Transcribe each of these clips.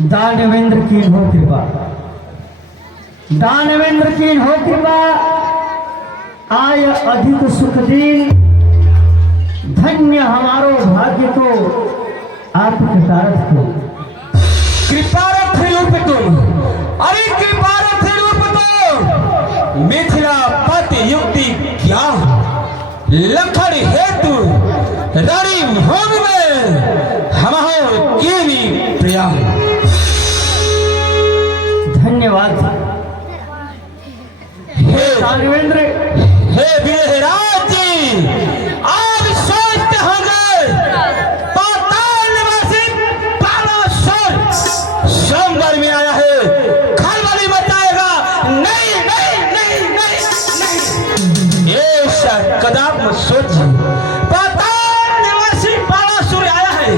दानवेंद्र की हो कृपा, दानवेंद्र की हो कृपा। आय अधिक सुख दिन, धन्य हमारो भाग्य को आप कृतार्थ को। कृपारथ रूप तुम, अरे कृपारथ रूप तुम, मिथिला पति युक्ति क्या लखड़ हेतु रड़ी भोग में हमारो केवी प्रिया। धन्यवाद हे दानवेंद्र, हे वीरराज जी, आज सोचते होंगे पाताल निवासी बालासुर सोमवार में आया है, खलबली मचाएगा। नहीं नहीं नहीं नहीं नहीं, ऐसा कदाप मत सोचिए। पाताल निवासी बालासुर आया है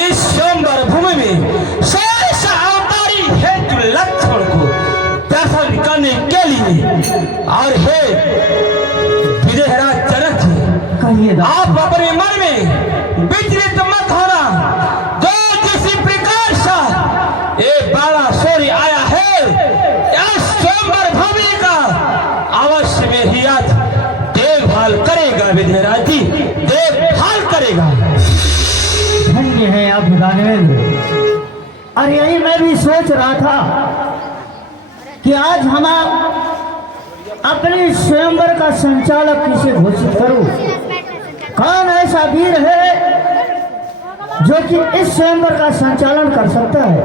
इस सोमवार भूमि में शेष अवतारी हेतु लक्ष्मण को दर्शन करने के लिए। और हे विजयराज जनक जी, कहिए आप अपने मन में विचलित मत होना। जो जिस प्रकार से ये बालासुर आया है इस सोमवार भूमि का अवश्य में ही आज देखभाल करेगा। विजयराज जी देखभाल करेगा। धन्य है आप दानवेंद्र। और यही मैं भी सोच रहा था कि आज हम अपने स्वयंवर का संचालक किसे घोषित करूं। कौन ऐसा वीर है जो कि इस स्वयंवर का संचालन कर सकता है।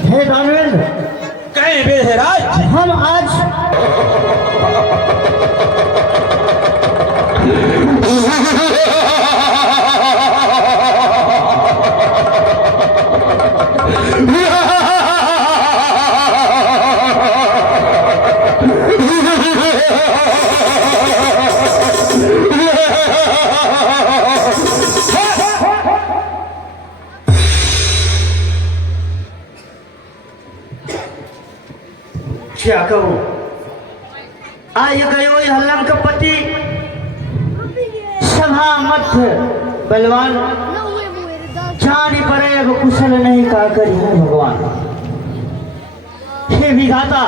हे दानवेंद्र, कहीं विजयराज जी, हम आज क्या कहूं। आय गयो यह लंकपति सभा मध्य बलवान, जानी पड़े अब कुशल नहीं का करी है भगवान। हे विधाता,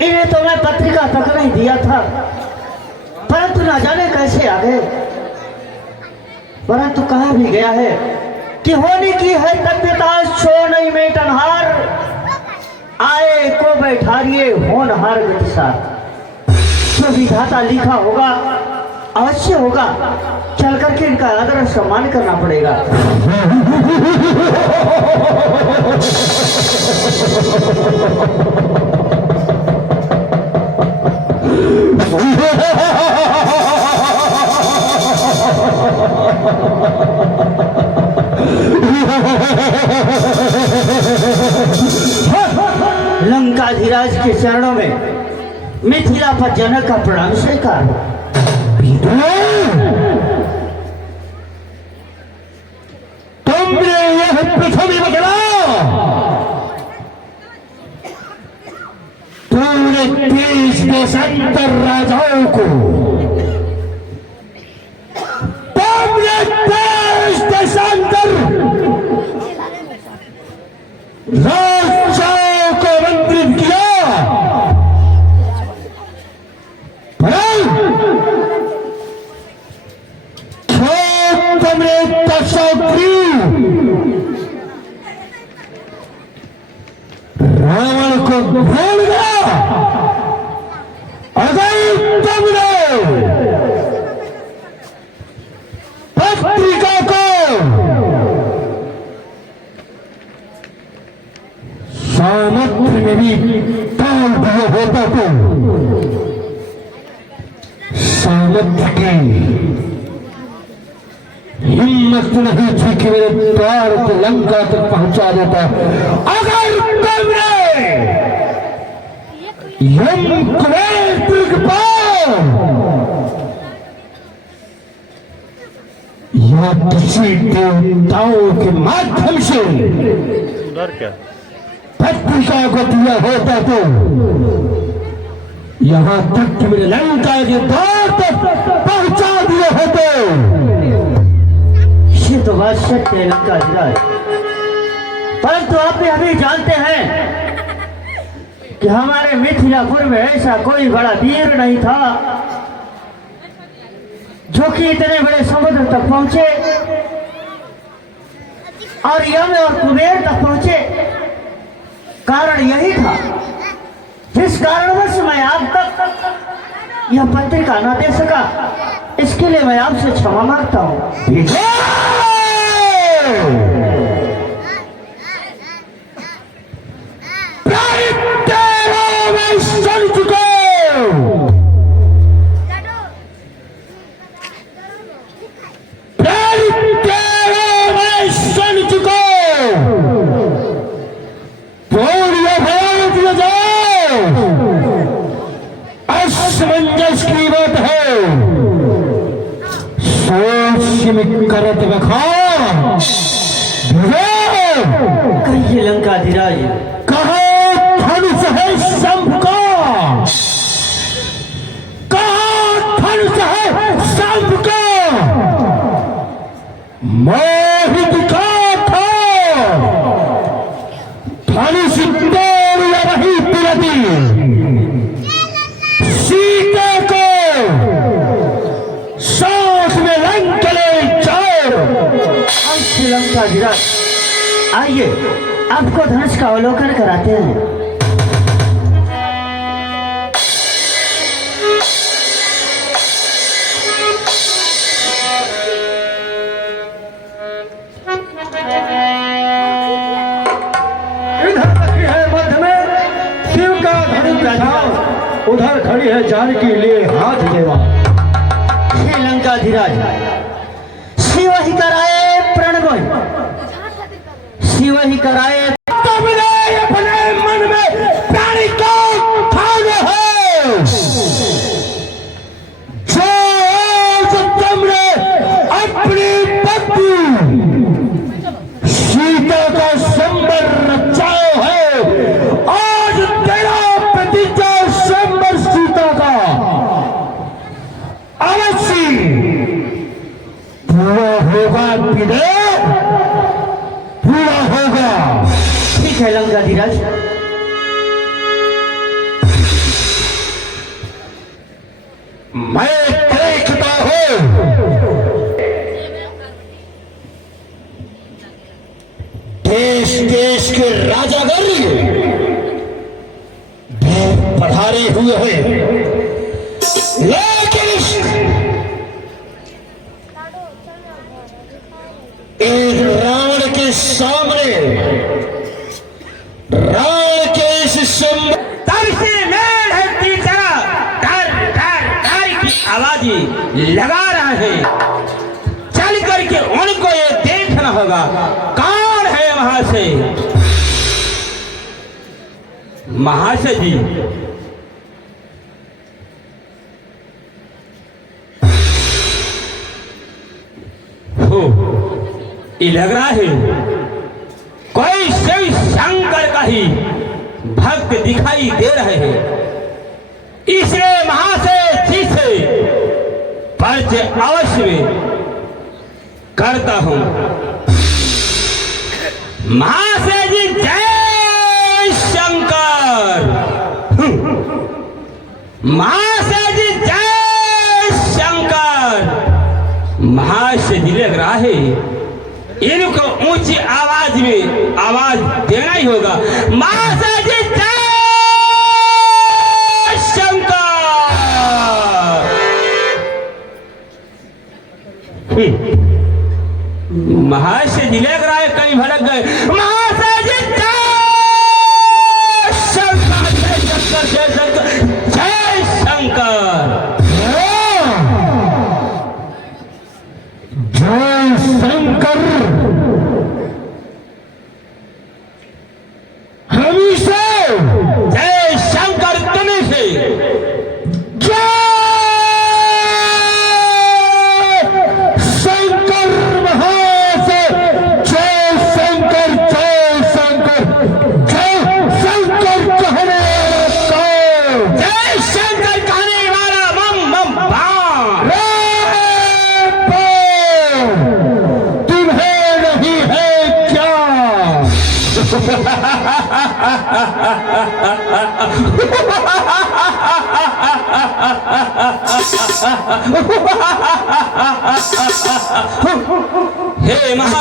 इन्हें तो मैं पत्रिका तक नहीं दिया था, परंतु न जाने कैसे आ गए। परंतु कहा भी गया है कि होने की है तथ्यता सो नहीं में टनहार, आए को बैठारिए होनहार गतिसा। जो विधाता लिखा होगा अवश्य होगा, चल करके इनका आदर और सम्मान करना पड़ेगा। लंकाधिराज के चरणों में मिथिला पर जनक का प्रणाम स्वीकार हो। तुमने यह पृथ्वी बदला, तुमने देश देशांतर राजाओं को, तुमने देश देशांतर राजाओं को मंत्रित किया। तुमने रावण को भूल गया। अगर तुमने पत्रिका को सामर्थ्य में भी टाल दिया होता तो सामर्थ्य की हिम्मत नहीं थी कि मेरे द्वार को लंका तक पहुंचा देता। अगर तुमने या किसी देवताओं के माध्यम से पत्रिका को दिया होता तो यहाँ तक कि मेरे लंका के द्वार तक पहुंचा दिए होते। ये तो बात सत्य है लंकाधिराज, परंतु आप भी अभी जानते हैं कि हमारे मिथिलापुर में ऐसा कोई बड़ा वीर नहीं था जो कि इतने बड़े समुद्र तक पहुंचे और यम और कुबेर तक पहुंचे। कारण यही था जिस कारणवश मैं आप तक यह पत्रिका न दे सका। इसके लिए मैं आपसे क्षमा मांगता हूँ। असमंजस की बात है, सोच में करत रखा। कहिए लंकाधिराज, कहा धनुष है शंभ का, कहा धनुष है शंभ का। मोहित का था धनुष तोड़ वही पिरती, सीता को साथ में रंग के ले जाओ। लंकाधिराज आइए, आपको धनुष का अवलोकन कराते हैं। इधर खड़ी है मध्य में शिव का धनुष बैठा, उधर खड़ी है जानकी लिए हाथ देवा। हे लंकाधिराज, शिव ही कराए प्रणमय, शिव ही कराए। तुमने अपने मन में प्राणी को ठाने हो, जो तुमने अपनी पत्नी सीता का संबर रचाओ है। आज तेरा प्रतिज्ञा संबर सीता का अवश्य पूरा होगा, पिता पूरा होगा। ठीक है लंकाधिराज, मैं देखता हूं देश देश के राजागर वेद पधारे हुए हैं, लेकिन एक रावण के सामने, रावण के इस तब से मेढ़ की तरह डर डर डर की आवाजें लगा रहे हैं। चल करके उनको ये देखना होगा कौन है वहां से। महाशय जी, हो ये लग रहा है कोई शिव शंकर का ही भक्त दिखाई दे रहे हैं। इसलिए महाशय जी से परिचय अवश्य में करता हूं। महाशय जी जय शंकर। महाशय जी जय शंकर। महाशय जी लग रहा है इनको ऊंची आवाज में आवाज देना ही होगा। महाशय जी जय शंकर। महाशय जी लग रहा है कहीं भड़क गए। महाशय जी जय शंकर, जय शंकर, जय शंकर, जय शंकर। जय शंकर। हमी से जय शंकर, तुम्हें से जय शंकर। महा से जय शंकर, जय हे महा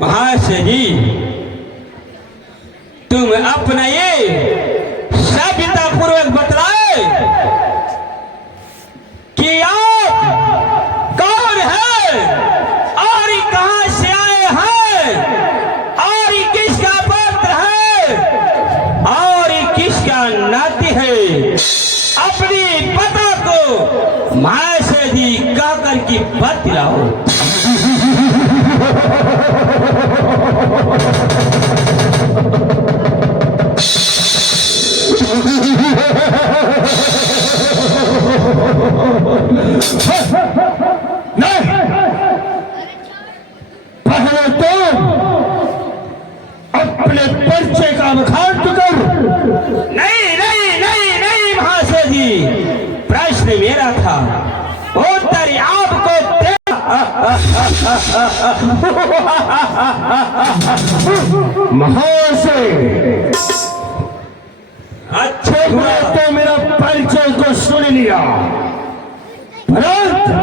महाशय जी, तुम अपना ये सभ्यता पूर्वक बतलाए कि आप कौन है और कहां से आए हैं और किसका पात्र है और किसका नाती है। अपनी पता को महाशय जी कहकर की बतलाओ। नहीं, पहले तो अपने परिचय का बखान तो कर। नहीं नहीं नहीं नहीं महाशय जी, प्रश्न मेरा था, उत्तर आपको महाशय, अच्छे तुमने तो मेरा परिचय को सुन लिया, परंतु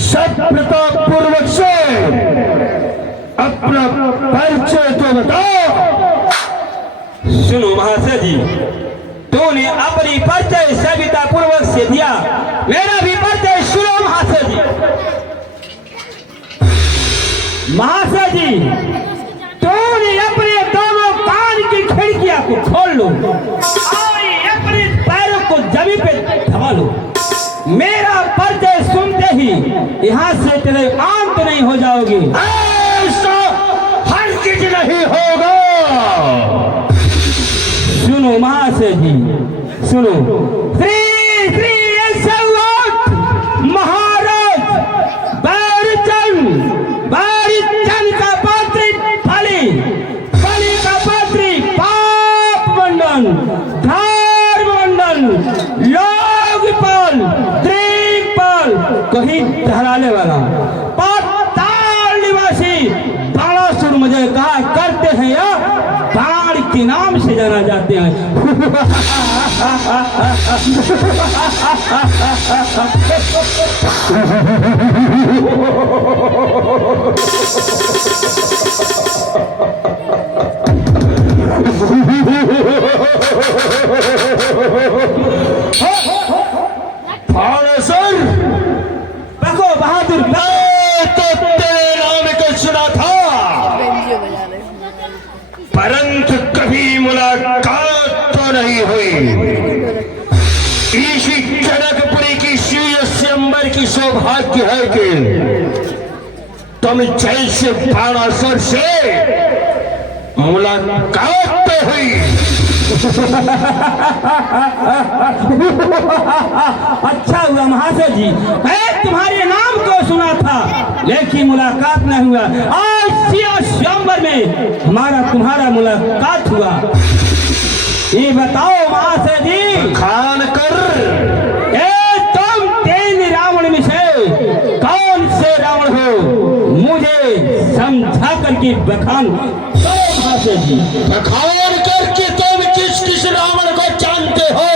सभ्यता पूर्वक से अपना परिचय तो बताओ। सुनो महाशय जी, तूने अपनी परिचय सभ्यता पूर्वक से दिया, मेरा भी परिचय सुनो महाशय जी। महाशय जी, तूने अपने दोनों कान की खिड़कियां को खोल लो और अपने पैरों को जमीन पे दबा लो। मेरा परिचय सुनते ही यहाँ से तेरे आंत नहीं हो जाओगी। ऐसा हरगिज नहीं होगा। सुनो महाशय जी, सुनो। श्री श्री महाराज बैरचंद का पात्री बलि, बलि का पात्री पाप मंडन, धर्म मंडन, लोकपाल, त्रिपाल को ही ठहराने वाला पाताल निवासी बाणासुर मुझे कहा करते हैं या बाण के नाम से जाना जाते हैं। बाणासुर, बको बहादुर, मैं तो तेरे नाम को सुना था, परंतु कभी मुलाकात तो नहीं हुई। इसी जनकपुरी की स्वयंवर की सौभाग्य है कि तुम जैसे बाणासुर से मुलाकात तो हुई। अच्छा हुआ महाशय जी, मैं तुम्हारे नाम को सुना था लेकिन मुलाकात नहीं हुआ। आज स्वयंवर में हमारा तुम्हारा मुलाकात हुआ। ये बताओ महाशय जी, खान कर तुम 3 रावण में से कौन से रावण हो, मुझे समझा करके बखान करो महाशय जी। बखान करके तुम किस किस रावण को जानते हो?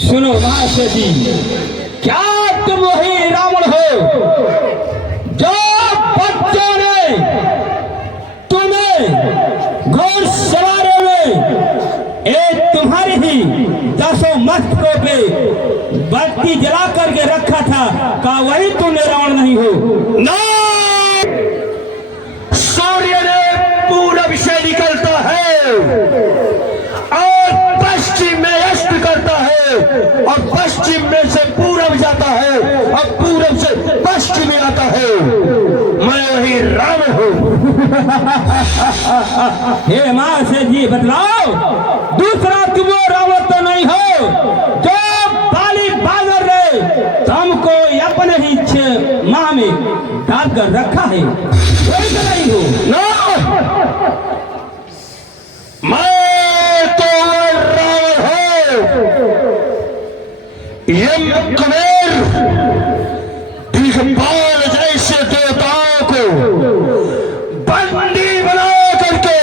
सुनो महाशय जी, क्या तुम वही रावण हो जो बच्चों ने तुम्हें घोड़ सवारी में एक तुम्हारी ही 10 मस्तकों पे बत्ती जला करके रखा था, का वही तुमने रावण नहीं हो? नहीं, सूर्य ने पूरब से निकलता है और पश्चिम में अस्त करता है और पश्चिम में से पूरब जाता है और पूरब से पश्चिम में आता है। मैं वही रावण हूँ। हे महाशय जी बतलाओ, दूसरा तुम वो रावण तो नहीं हो जो बाली बादर ने तुमको अपने ही बनाकर रखा है वही नहीं हो ना, मैं तो रावण हूं। यम कुबेर दिगंबर जैसे देवताओं को बंदी बना करके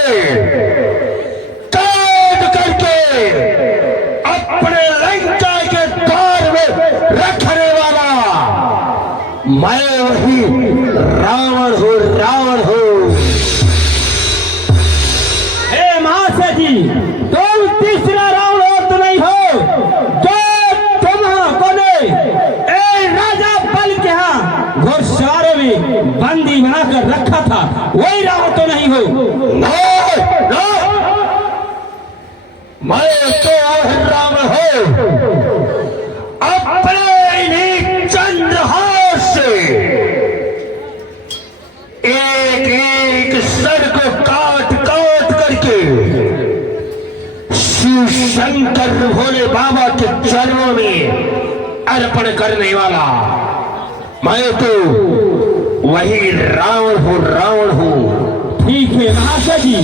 कैद करके अपने लंका के द्वार में रखने वाला मैं वही रावण हूँ, रावण हूँ। हे महाशय जी, तुम तीसरा रावण और तो नहीं हो जो तुम्हारा राजा बल के यहाँ घोड़सवारों में बंदी बनाकर रखा था वही रावण तो नहीं हो। मैं तो रावण हूँ। अपने इन्हीं चंद्रहास से एक एक सर को काट काट करके शिव शंकर भोले बाबा के चरणों में अर्पण करने वाला मैं तो वही रावण हूँ, रावण हूँ। ठीक है महाशय जी,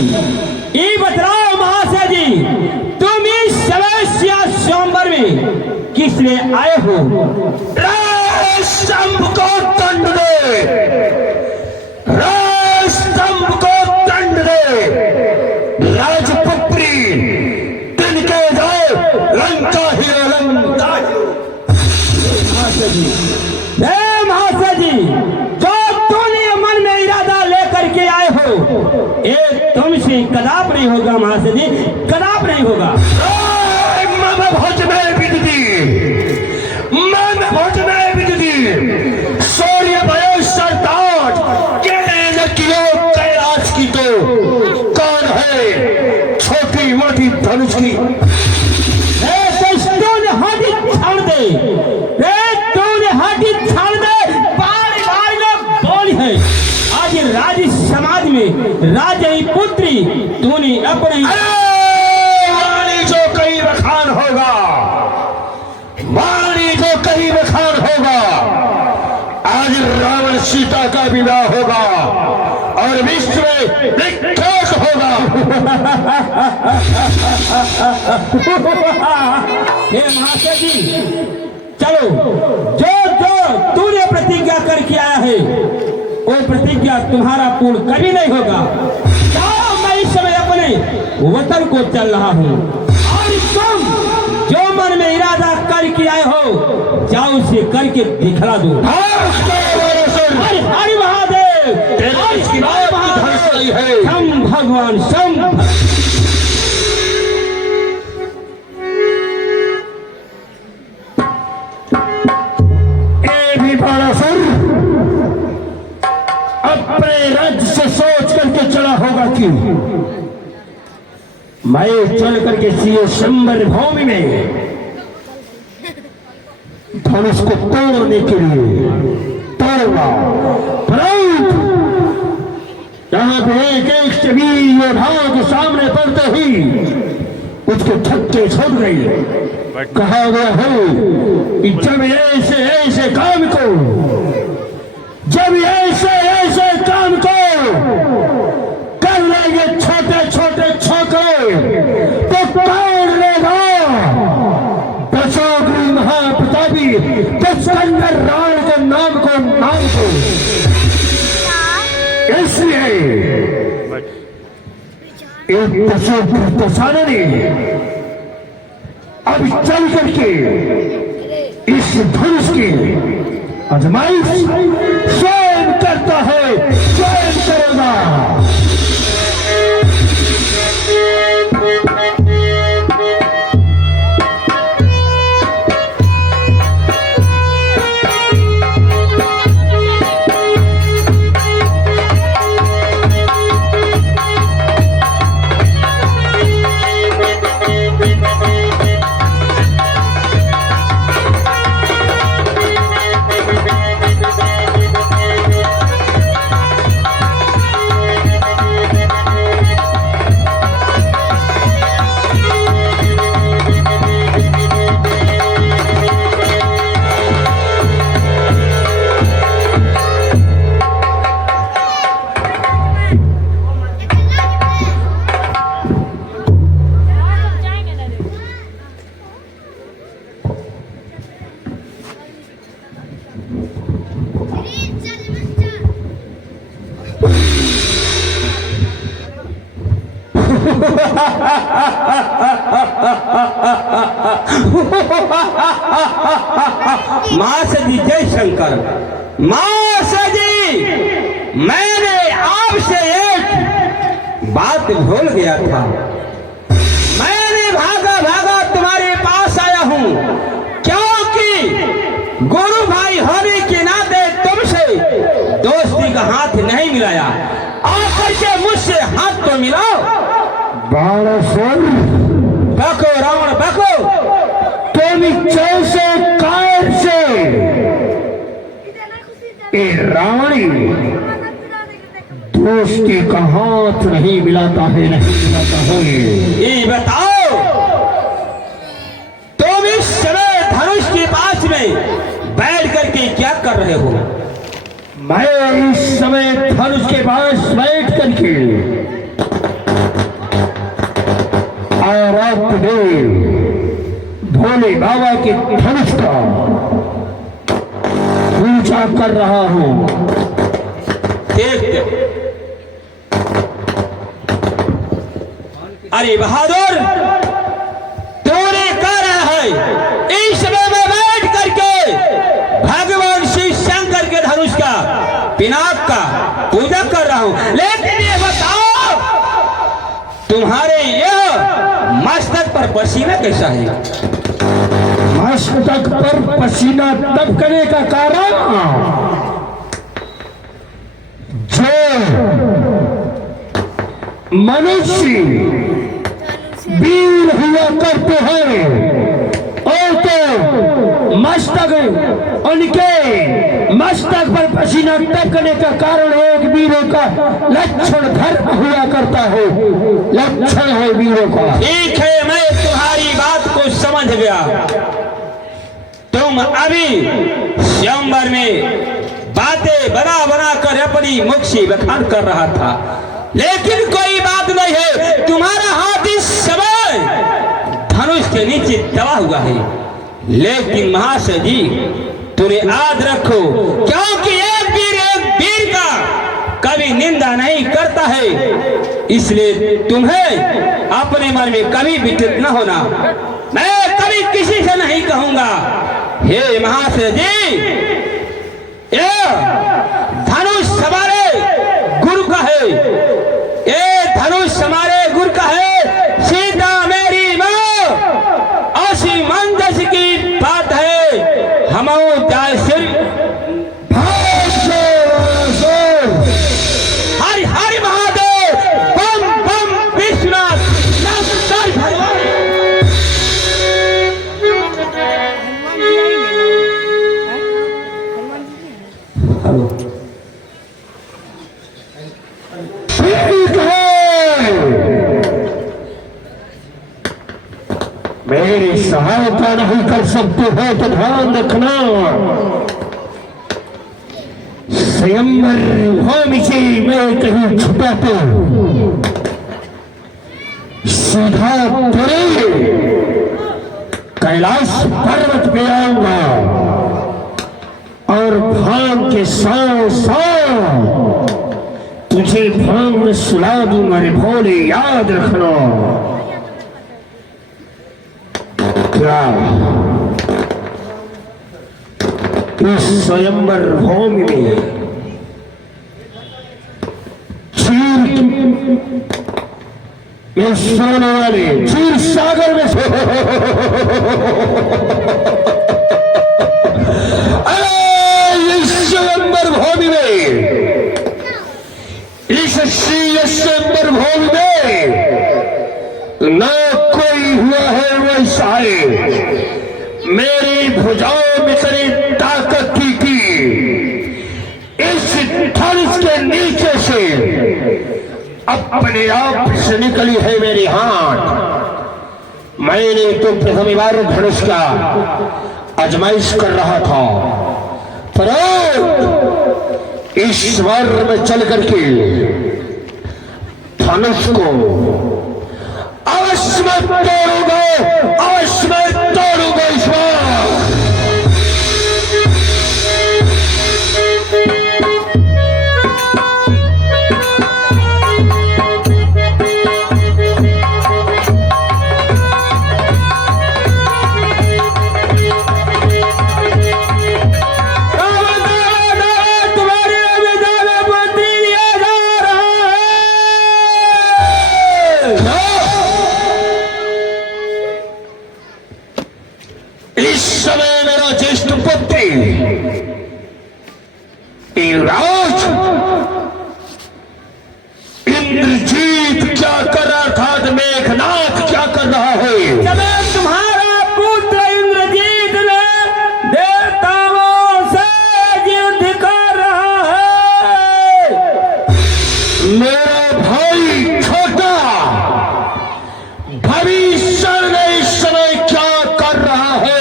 ये बताओ महाशय जी, तुम इस समस्या सोमवार में किस लिए आए हो? स्तंभ को दंड दे, स्तंभ को दंड दे। राजपुत्री तिनके जाए लंका ही लंका ही। महाशय जी, हे महाशय जी, जो तूने मन में इरादा लेकर के आए हो ये तुमसे कदाप नहीं होगा महाशय जी, कदाप नहीं होगा। भोज में विदती, मन भोज में विदती। सूर्य भयो सरताज के कैलाश की तो कौन है छोटी मोटी धनुष की। हाथी छाड़ दे, तूने हाथी छाड़ दे, बार बार में बोली है। आज राज समाज में राजा पुत्री तूने अपने वाणी जो कहीं बखान होगा, वाणी जो कहीं बखान होगा। आज रावण सीता का विवाह होगा और विश्व में विख्यात होगा। हे महाशय जी, चलो जो जो तूने प्रतिज्ञा करके आया है वो प्रतिज्ञा तुम्हारा पूर्ण कभी नहीं होगा। जाओ, मैं इस समय अपने वतन को चल रहा हूँ और तुम जो मन में इरादा करके आए हो जाओ उसे करके दिखला दो। हरि हरि महादेव, हरि महादेव, शंभ भगवान शंभ। अपने राज्य से सोच करके चला होगा कि मैं चल करके सीए शंबर भूमि में धनुष को तोड़ने के लिए तोड़ूंगा। परंतु यहाँ पे एक एक शरीर योद्धाओं के सामने पड़ते ही उसके छक्के छूट गए। कहा गया है कि जब ऐसे ऐसे काम को, जब ऐसे ऐसे काम को कर लेंगे छोटे छोटे छोटे तो कौन लेगा दशोग्री महाप्रतापी दशकंदर राण के नाम को, नाम को। इसलिए एक दशोग्री अब चल करके इस धनुष की आजमाइश स्वयं करता है, स्वयं करेगा। माँ से जी जय शंकर। माँ से जी मैंने आपसे एक बात भूल गया था। मैंने भागा भागा तुम्हारे पास आया हूँ क्योंकि गुरु भाई होने के नाते तुमसे दोस्ती का हाथ नहीं मिलाया। आकर के मुझसे हाथ तो मिलाओ। बाणासुर, बको रावण बको, तुम जैसे कायर से ए रावणी दोस्ती का हाथ नहीं मिलाता है, नहीं मिलाता है। ये बताओ तुम इस समय धनुष के पास में बैठ करके क्या कर रहे हो? मैं इस समय धनुष के पास बैठ करके और अपने भोले बाबा के धनुष का पूजा कर रहा हूं। देख अरे बहादुर, तूने कह रहा है इस समय में बैठ करके भगवान शिव शंकर के धनुष का पिनाक का पूजा कर रहा हूं, लेकिन ये बताओ तुम्हारे यह मस्तक पर पसीना कैसा है? मस्तक पर पसीना टपकने का कारण जो मनुष्य वीर हुआ करते हैं और तो मस्तक उनके मस्तक पर पसीना टपकने का कारण एक वीरों का लक्षण धर्म हुआ करता है, लक्षण है वीरों का। ठीक है, मैं तुम्हारी बात को समझ गया। तुम अभी स्वयंवर में बातें बना बना कर अपनी मुख से बखान कर रहा था, लेकिन कोई बात नहीं है। तुम्हारा हाथ इस समय धनुष के नीचे दबा हुआ है, लेकिन महाशय जी तुझे याद रखो, क्योंकि एक वीर का कभी निंदा नहीं करता है, इसलिए तुम्हें अपने मन में कभी विचलित न होना। मैं कभी किसी से नहीं कहूंगा। हे महाशय जी, ये धनुष हमारे गुरु का है, ये धनुष हमारे गुरु का है। सीता मेरी माँ, ऐसी मंदस की बात है। हम हरि हरि महादेव, बम बम विश्वनाथ, नमस्कार भगवान। हेलो, ठीक है, मेरी सहायता नहीं कर सकते हो तो ध्यान रखना। स्वयंवर भूमि से मैं कहीं छुपा तो सीधा तेरे कैलाश पर्वत पे आऊंगा और भांग के साथ साथ तुझे भांग में सुला दूंगा रे भोले, याद रखना। क्या इस स्वयंवर भूमि में ये सोने वाले क्षीर सागर में इस स्वयंवर भूमि में, इस स्वयंवर भूमि में न कोई हुआ है वैसा है। मेरी भुजाओं में इतनी ताकत की इस धनुष के नीचे से अपने आप से निकली है मेरी हाथ। मैंने तो प्रथम बार धनुष का आजमाइश कर रहा था, पर इस बार में चल करके धनुष को अवश्य में तोड़ूंगा, अवश्य में तोड़ूंगा इस बार। राज इंद्रजीत क्या कर रहा था, मेघनाथ क्या कर रहा है? जब तुम्हारा पुत्र इंद्रजीत ने देवताओं से युद्ध कर रहा है। मेरा भाई छोटा भविष्य ने इस समय क्या कर रहा है?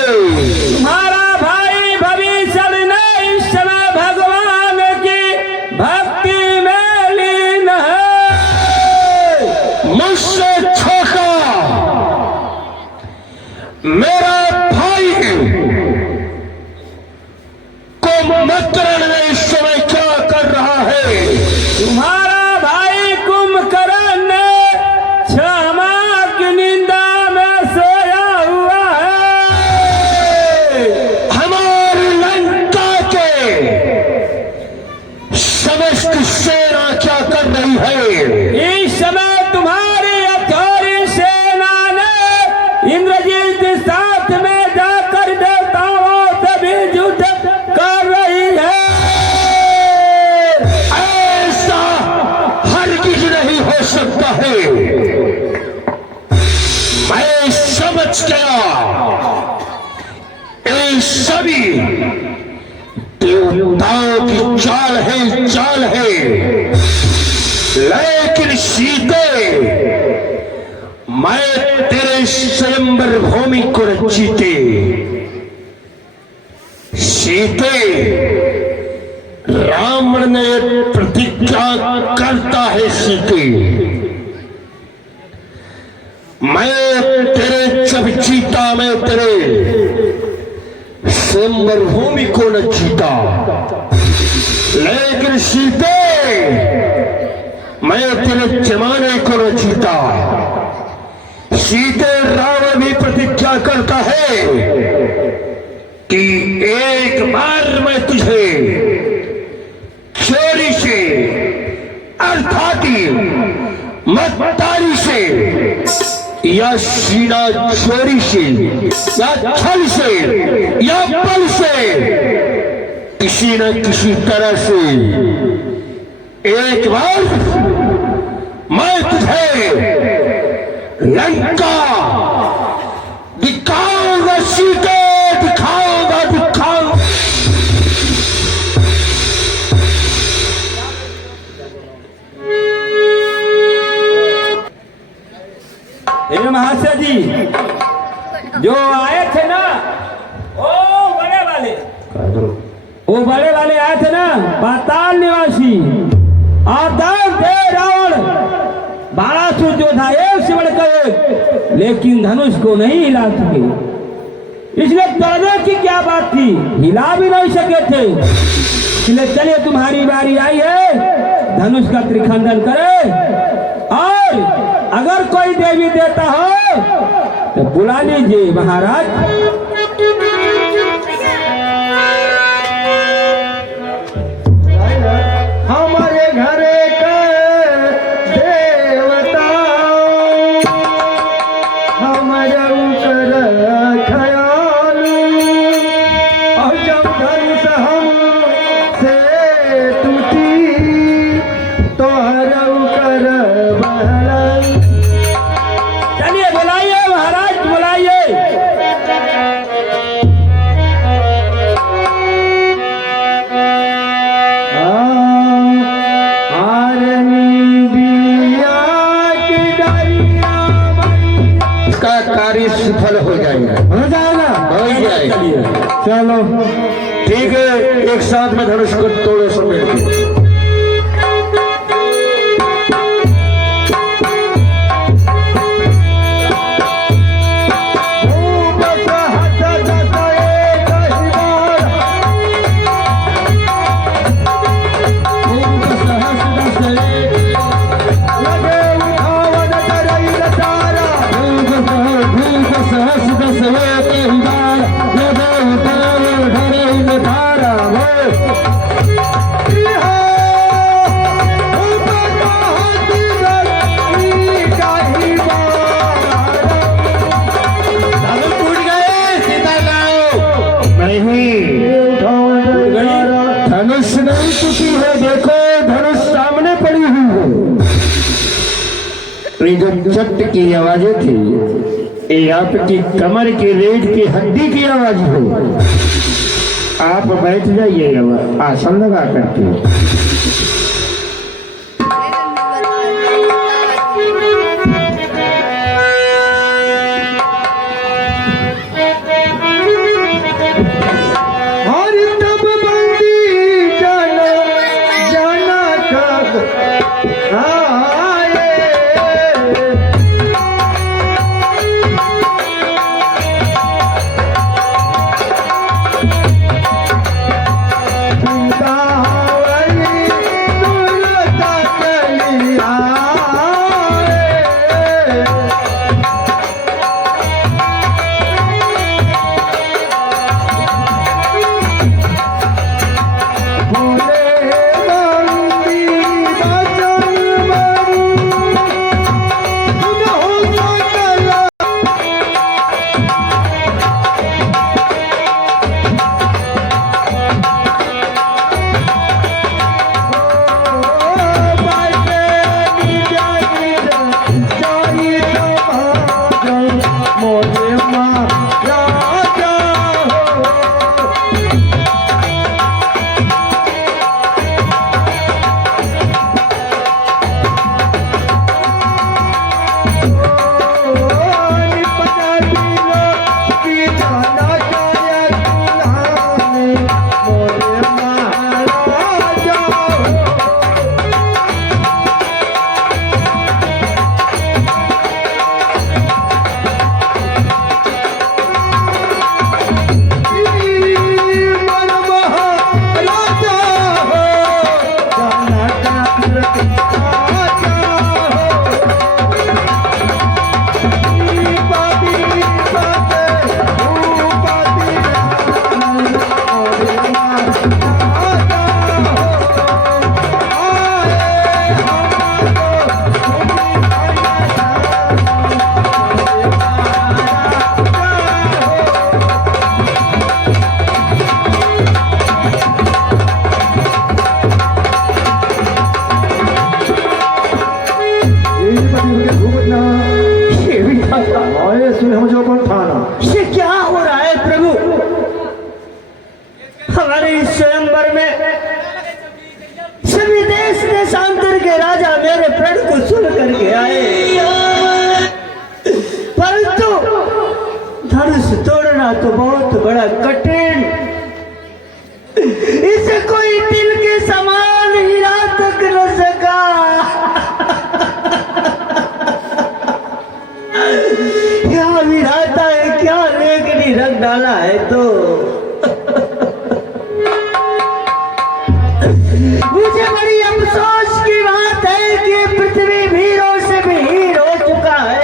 तुम्हारा भाई भविष्य ने इस समय भगवान की भक्ति में लीन है। मुझसे छोटा मेरा भाई कुंभकर्ण ने इस समय क्या कर रहा है? तुम्हारा भाई कुंभकर्ण ने क्षमा की निंदा में सोया हुआ है। हमारी लंका के समस्त सेना क्या कर रही है? इस समय तुम्हारी अथोरी सेना ने इंद्रजीत के साथ में जाकर देवताओं से भी युद्ध कर रही है। ऐसा हरगिज नहीं हो सकता है। मैं समझ गया ये सभी देवताओं की चाल है। लेकिन सीते, मैं तेरे स्वयंवर भूमि को रचिते सीते रावण ने प्रतिज्ञा करता है सीते, मैं तेरे जब जीता, मैं तेरे स्वयंवर भूमि को न जीता, लेकिन सीते मैं तेरे जमाने को न जीता। सीते रावण भी प्रतिज्ञा करता है कि एक बार मैं तुझे चोरी से अर्थात मत्तारी से या सीना चोरी से या छल से या बल से किसी न किसी तरह से एक बार मैं तुझे लंका दिखाऊंगा सीते, दिखाऊंगा। हे महाशय जी, जो आए थे ना वो बड़े वाले आए थे ना, पाताल निवासी, और दे रावण बाणासुर जो था एक से बढ़कर एक, लेकिन धनुष को नहीं हिला सके। इसलिए डरने की क्या बात थी, हिला भी नहीं सके थे। इसलिए चलिए तुम्हारी बारी आई है, धनुष का त्रिखंडन करे, और अगर कोई देवी देता हो तो बुला लीजिए महाराज। हमारे घरे का देवता हमारा ऊपर खयाल, और जब धनुष हमसे टूटी तो हरा ऊपर बहला। चलिए बुलाइए महाराज, बुलाइए। इसका कार्य सफल हो जाएगा। हो जाएगा, हो जाएगा। चलो ठीक है, एक साथ में धनुष को तोड़ो समेट के। बिहार ये जो चट की आवाजें थी, ये आपकी कमर की रीढ़ की हड्डी की आवाज है। आप बैठ जाइएगा आसन लगा करके। ये क्या हो रहा है प्रभु? हमारे इस स्वयंवर में सभी देश देशांतर के राजा मेरे प्रण को सुन करके आए, परंतु धनुष तोड़ना तो बहुत बड़ा कठिन। इसे कोई दिल के समान हीरा तक न सका। क्या विधाता है, क्या लेखनी रख डाला है। तो मुझे बड़ी अफसोस की बात है कि पृथ्वी वीरों से भी हीर हो चुका है।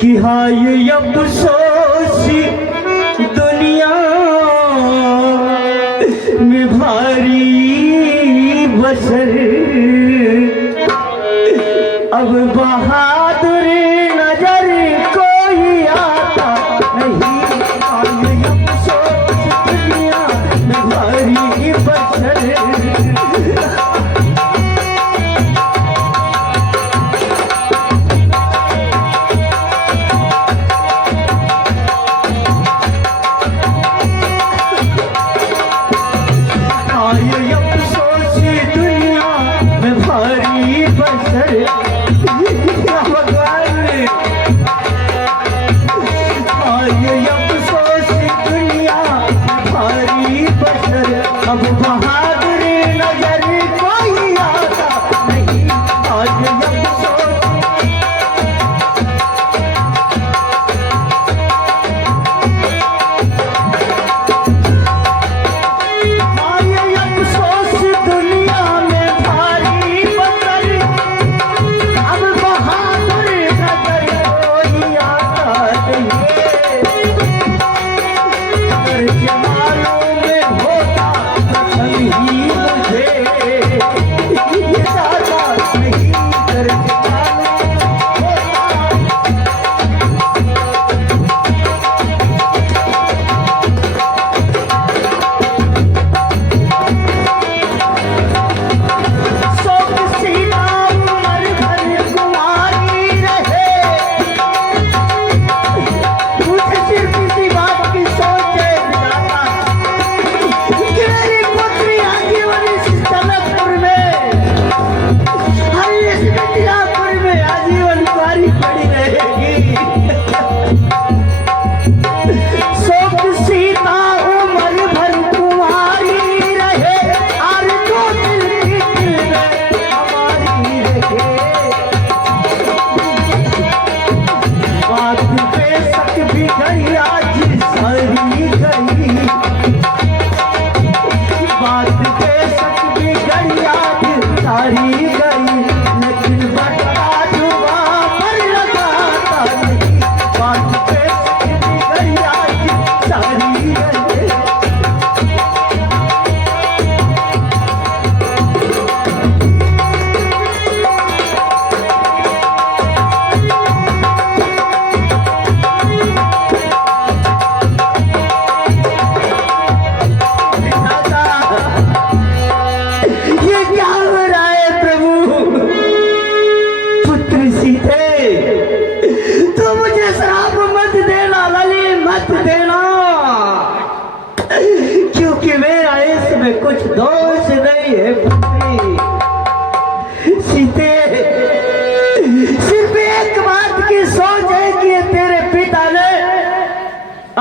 कि हाँ ये अफसोस दुनिया में भारी बसर अब बहादुर नजर कोई आता नहीं। ये अफसोस दुनिया में भारी बसर बिगड़ी आज सारी गई, बात के सच बिगड़ी आज सारी गई, लेकिन बट्टा जुआ पर लगाता नहीं, बात के सच बिगड़ी आज सारी गई। ये क्या हो रहा है प्रभु? पुत्र सीते, तो मुझे श्राप मत देना, लली मत देना, क्योंकि मेरा इसमें कुछ दोष नहीं है पुत्री। सीते, सिर्फ एक बात की सोच है कि तेरे पिता ने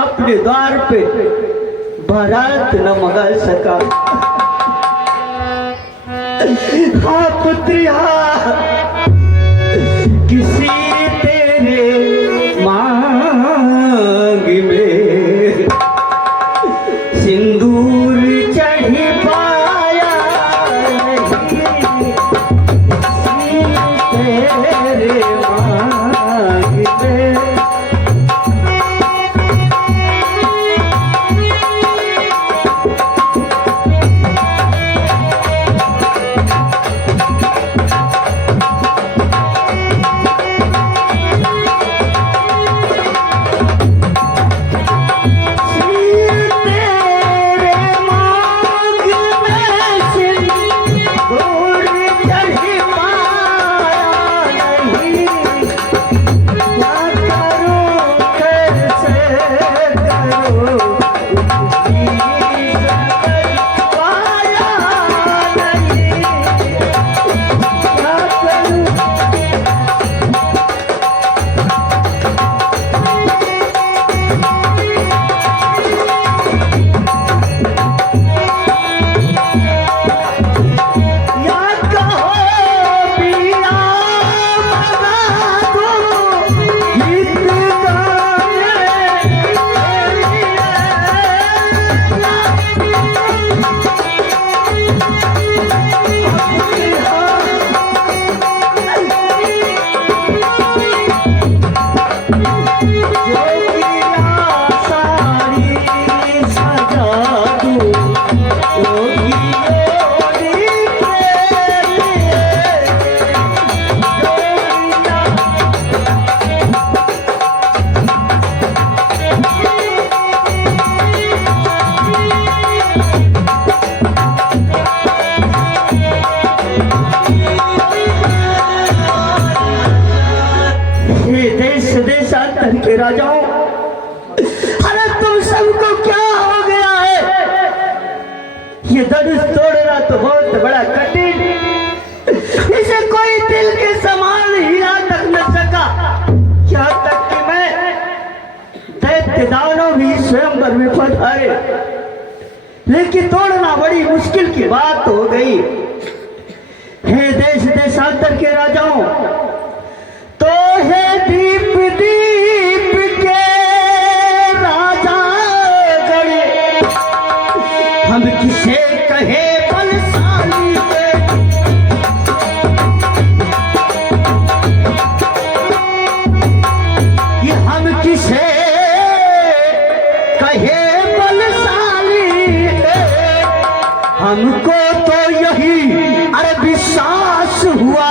अपने द्वार पे बारात न मंगा सका। हाँ पुत्री हाँ, किसी तेरे मांग में सिंदूर चढ़ पाया नहीं, किसी तेरे मांग में। देशांतर के राजाओं, अरे तुम सबको क्या हो गया है? ये धनुष तोड़ना तो बहुत बड़ा कठिन, इसे कोई दिल के समान हीरा तक न सका, यहाँ तक कि मैं दैत्य दानव भी स्वयंवर में पधारे, लेकिन तोड़ना बड़ी मुश्किल की बात हो गई। हे देश देशांतर के राजाओं, तो है दीप दीप के राजा गणे, हम किसे कहे बलशाली के, ये हम किसे कहे बलशाली है, हमको तो यही अरे विश्वास हुआ।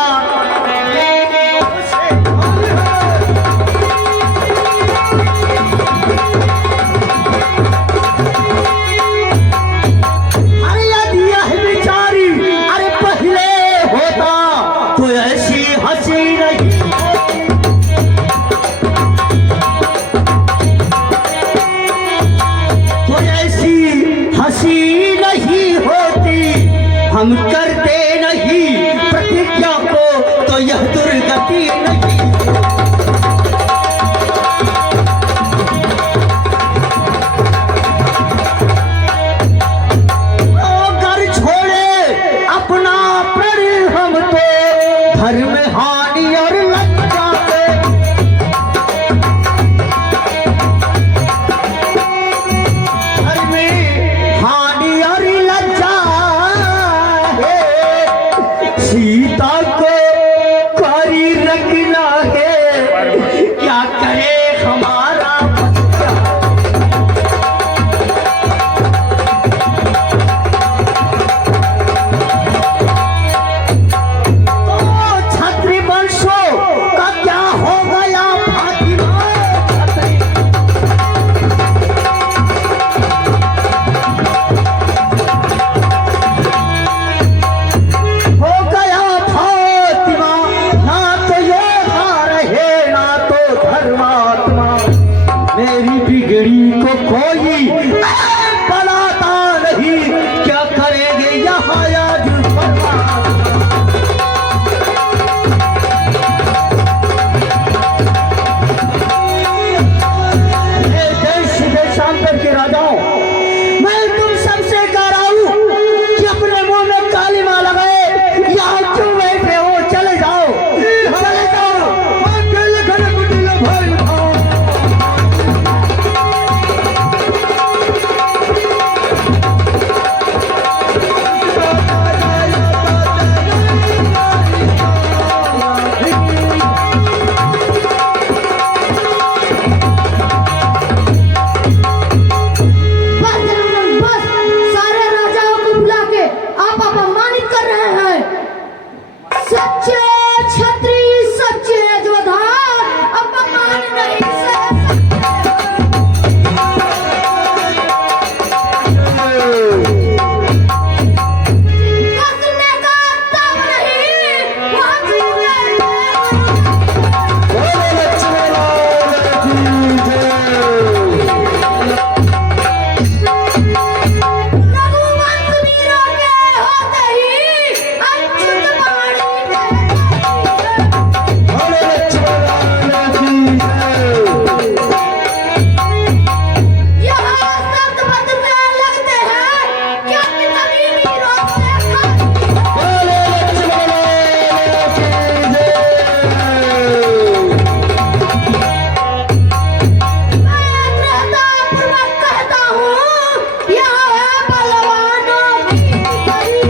हम करते नहीं प्रतिज्ञा को तो यह दुर्गति नहीं। घर छोड़े अपना प्रण हम तो धर्म हानि और लज्जा पे, को कोई बनाता नहीं, क्या करेंगे यहाँ आज फरमान। देश देशांतर के राजाओं, मैं तुम सबसे कह रहा हूं कि अपने मुंह में काली मां लगाए यहाँ क्यों बैठे हो, चले जाओ, चले जाओ। अकेले खड़े कुटिल भाई उठाओ। बस जनरल, बस सारे राजाओं को बुला के आप अपमानित कर रहे हैं। सच्चे क्षत्रिय, सच्चे जोधार अपमान नहीं सह कसने का दम नहीं, वह झूले बोलो लक्ष्मण लाल की जय। रघुवंश वीरों के होते ही अच्युत वाणी कहते बोलो लक्ष्मण लाल की जय। यहाँ सतपथ से लगते हैं क्या कभी वीरों से खाती बोलो लक्ष्मण लाल की जय। मैं श्रद्धापूर्वक कहता हूँ, यह है बलवानों की गली।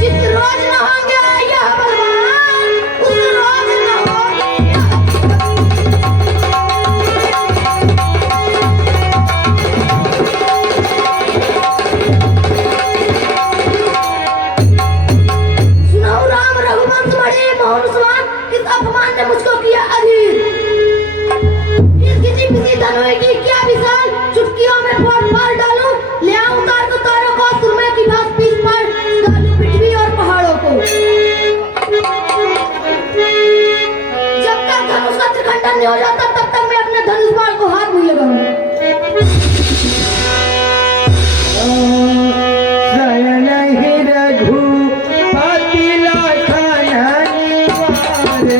जिस रोज नहाएंगे यह बलवान, उस रोज नहाओगी यह सुनाओ राम रघुवंश बड़े मोहन स्वान, इस अपमान ने मुझको किया अधीर। इस किसी किसी धनुए की क्या विशाल, चुटकियों में फोड़ फाड़ डालूं, ले आऊं उतार को तारों को, सुरमे की भांति पीस पाड़ डालूं पृथ्वी और पहाड़ों को। जब तक धनुष का त्रिखंडन नहीं हो जाता तब तक मैं अपने धनुष बाण को हाथ नहीं लगाऊंगा। शयन ही रघुपति लखन निवारे।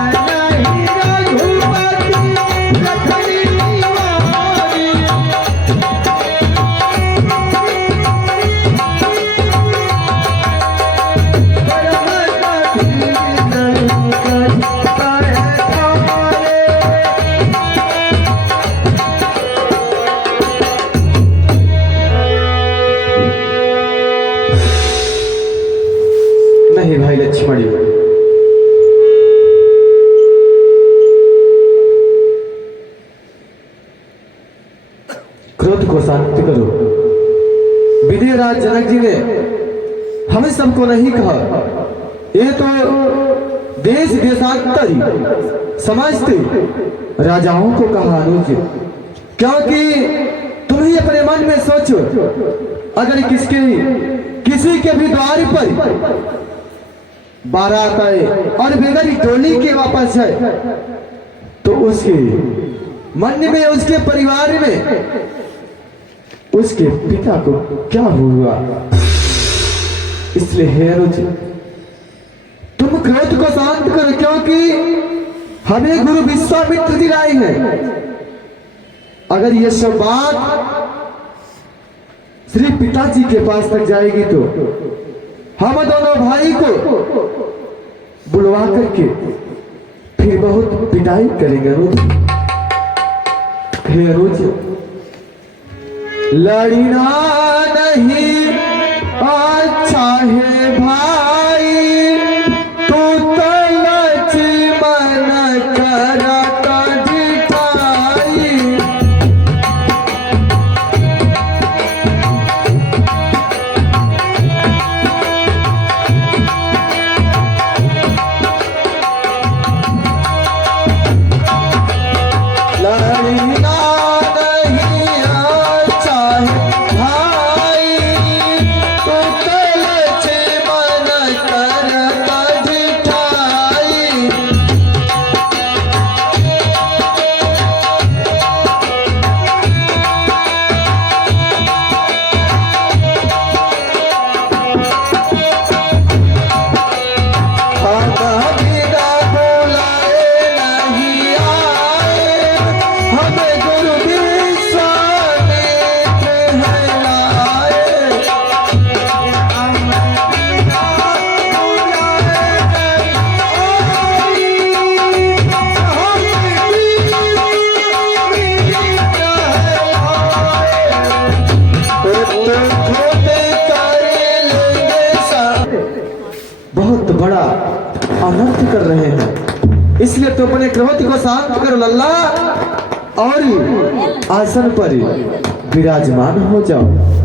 शयन ही रघुपति लखन निवारे। नहीं भाई लक्ष्मण, क्रोध को शांत करो। विजयराज जनक जी ने हमें सबको नहीं कहा, ये तो देश देशांतरी समझते राजाओं को कहा अनुज, क्योंकि तुम ही अपने मन में सोचो, अगर किसी के भी द्वार पर बारात आए और बेगरी टोली के वापस है तो उसके मन में, उसके परिवार में, उसके पिता को क्या हुआ। इसलिए हे अनुज, तुम क्रोध को शांत करो, क्योंकि हमें गुरु विश्वामित्र दिलाए हैं। अगर ये सब बात श्री पिताजी के पास तक जाएगी तो हम दोनों भाई को बुलवा करके फिर बहुत पिटाई करेंगे। अनुज, हे अनुज, लड़ना नहीं अच्छा है भाई, तू तो लक्ष्मण करता जिठाई। लड़ना नहीं अच्छा है भाई, व्यर्थ कर रहे हैं, इसलिए तू अपने क्रोध को शांत कर लल्ला और आसन पर विराजमान हो जाओ।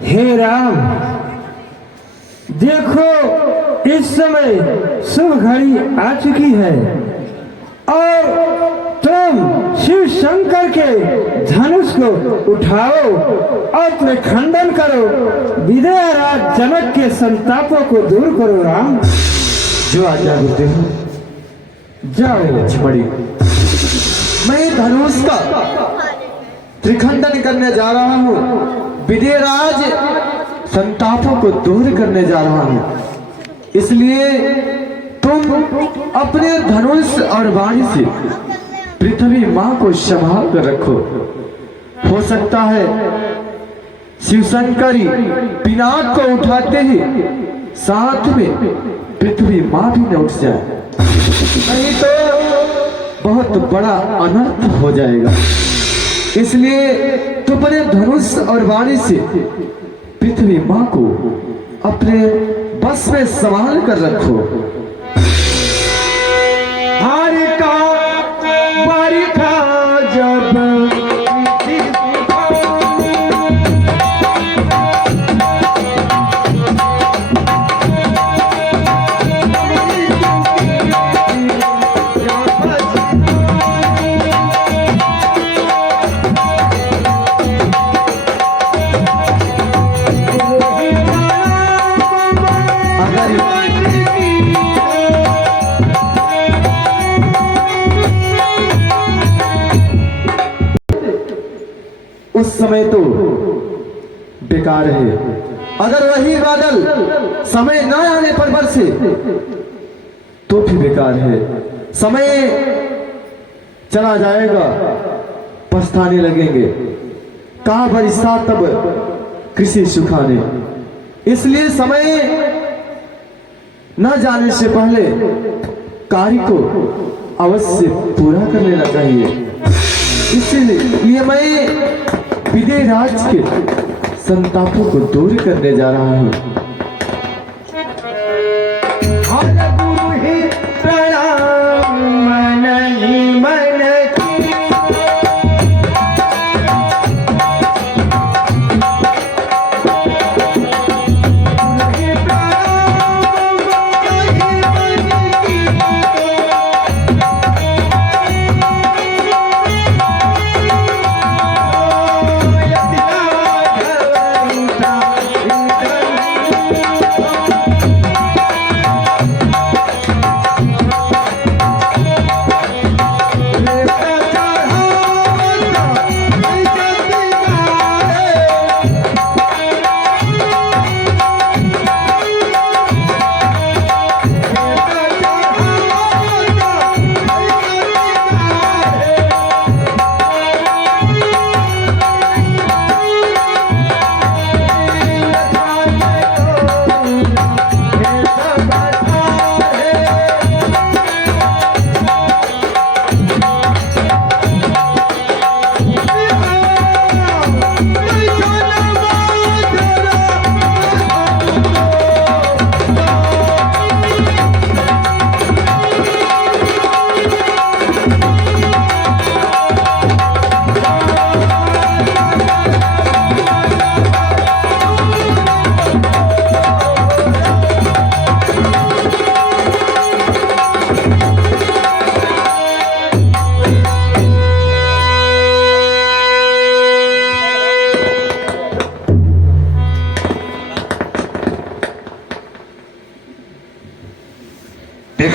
हे राम, देखो इस समय शुभ घड़ी आ चुकी है और तुम शिव शंकर के धनुष को उठाओ और तुम्हें खंडन करो, विदेह राज जनक के संतापों को दूर करो। राम जो आज्ञा गुरुदेव, जाओ। लक्ष्मणी, मैं धनुष का त्रिखंडन करने जा रहा हूँ, विदेहराज संतापों को दूर करने जा रहा हूँ, इसलिए तुम अपने धनुष और वाणी से पृथ्वी माँ को संभाल कर रखो। हो सकता है शिवशंकरी पिनाक को उठाते ही साथ में पृथ्वी माँ भी न उठ जाए, नहीं तो बहुत बड़ा अनर्थ हो जाएगा। इसलिए तो अपने धनुष और वाणी से पृथ्वी माँ को अपने बस में संभाल कर रखो। हारिका बारिका जब उस समय तो बेकार है, अगर वही बादल समय न आने पर बरसे तो भी बेकार है। समय चला जाएगा, पछताने लगेंगे, कहाँ बरसा तब कृषि सुखाने। इसलिए समय न जाने से पहले कार्य को अवश्य पूरा कर लेना चाहिए। इसलिए मैं विदेहराज के संतापों को दूर करने जा रहा हूँ। गुरु ही प्रणाम मन ही मन की।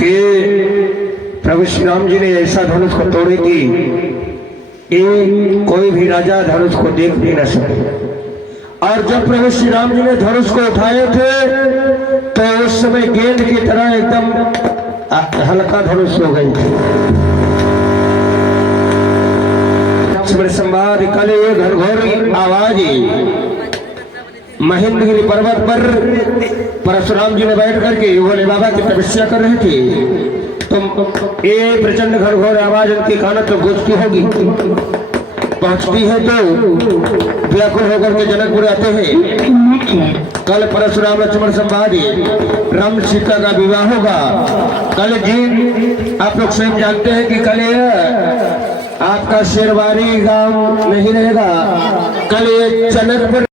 कि प्रभु श्री राम जी ने ऐसा धनुष को तोड़े कि कोई भी राजा धनुष को देख भी न सके। और जब प्रभु श्री राम जी ने धनुष को उठाए थे तो उस समय गेंद की तरह एकदम हल्का धनुष हो गई थी। संवाद कले घनघोर आवाज महेंद्रगिरी पर्वत पर परशुराम जी ने बैठ करके भोले बाबा की तपस्या कर रहे थे। तो ये प्रचंड घनघोर आवाज उनके कानों तक गूंजती होगी। पहुंचती है तो व्याकुल होकर के जनकपुर आते हैं। कल परशुराम लक्ष्मण संवाद राम सीता का विवाह होगा। कल जी आप लोग स्वयं जानते हैं कि कल आपका शेरवानी गांव नहीं रहेगा। कल ये जनकपुर